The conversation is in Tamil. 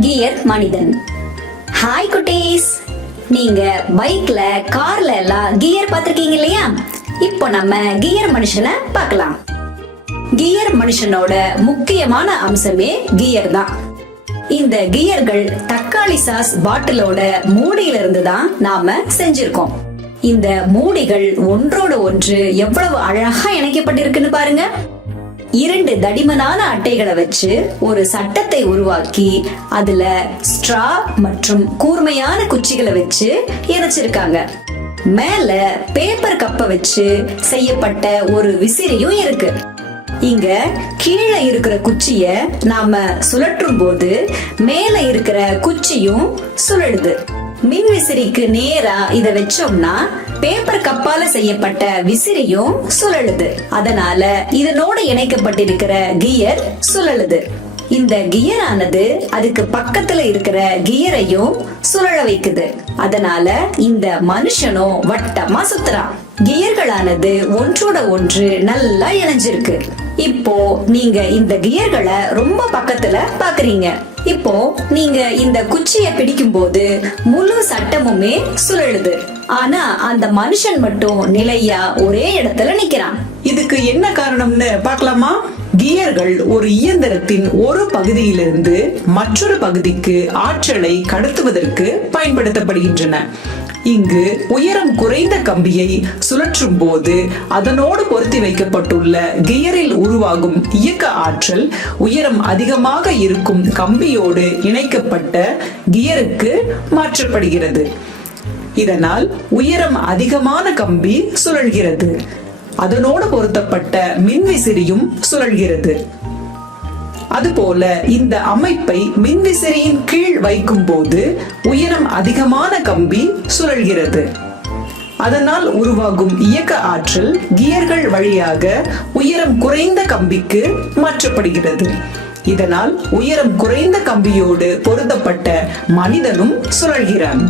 கியர் மனிதன். ஹாய் குட்டீஸ், நீங்க பைக்ல கார்ல எல்லாம் கியர் பார்த்திருக்கீங்க இல்லையா? இப்போ நம்ம கியர் மனுஷனை பார்க்கலாம். கியர் மனுஷனோட முக்கியமான அம்சமே கியர் தான். இந்த கியர்கள் தக்காளி சாஸ் பாட்டிலோட மூடியில இருந்து தான் நாம செஞ்சிருக்கோம். இந்த மூடிகள் ஒன்றோட ஒன்று எவ்வளவு அழகா இணைக்கப்பட்டிருக்குன்னு பாருங்க. 2 தடிமனான அட்டைகளை வச்சு ஒரு சட்டத்தை உருவாக்கி அதுல ஸ்ட்ரா மற்றும் கூர்மையான குச்சிகளை வச்சு இணைச்சிருக்காங்க. மேல பேப்பர் கப்பை வச்சு செய்யப்பட்ட ஒரு விசிறியும் இருக்கு. இங்க கீழே இருக்கிற குச்சிய நாம சுழற்றும் போது மேல இருக்கிற குச்சியும் சுழலுது. மின் விசிறிக்கு நேரா இத வச்சோம்னா பேப்பர் கப்பால செய்யப்பட்ட விசிறியும் சுழலுது. அதனால இதனோடு இணைக்கப்பட்டிருக்கிற கியர் சுழலுது. இந்த கியர் ஆனது அதுக்கு பக்கத்துல இருக்கிற கியரையும் சுழல வைக்குது. அதனால இந்த மனுஷனும் வட்டமா சுத்துறான். கியர்களானது ஒன்றோட ஒன்று நல்லா இணைஞ்சிருக்கு. இப்போ நீங்க இந்த கியர்களை ரொம்ப பக்கத்துல பாக்குறீங்க. இப்போ நீங்க இந்த குச்சிய பிடிக்கும் போது முழு சட்டமுமே சுழலுது. ஆனா அந்த மனுஷன் மட்டும் நிலையா ஒரே இடத்துல நிக்கிறான். இதுக்கு என்ன காரணம்னு பார்க்கலாமா? கியர்கள் ஒரு இயந்திரத்தின் ஒரு பகுதியிலிருந்து மற்றொரு பகுதிக்கு ஆற்றலை கடத்துவதற்கு பயன்படுத்தப்படுகின்றன. இங்கு உயரம் குறைந்த கம்பியை சுழற்றும் போது அதனோடு பொருத்தி வைக்கப்பட்டுள்ள கியரில் உருவாகும் இயக்க ஆற்றல் உயரம் அதிகமாக இருக்கும் கம்பியோடு இணைக்கப்பட்ட கியருக்கு மாற்றப்படுகிறது. இதனால் உயரம் அதிகமான கம்பி சுழல்கிறது. அதனோடு பொருத்தப்பட்ட மின்விசிறியும் சுழல்கிறது. அதுபோல இந்த அமைப்பை மின்விசிறியின் கீழ் வைக்கும் போது உயரம் அதிகமான கம்பி சுழல்கிறது. அதனால் உருவாகும் இயக்க ஆற்றல் கியர்கள் வழியாக உயரம் குறைந்த கம்பிக்கு மாற்றப்படுகிறது. இதனால் உயரம் குறைந்த கம்பியோடு பொருத்தப்பட்ட மனிதனும் சுழல்கிறான்.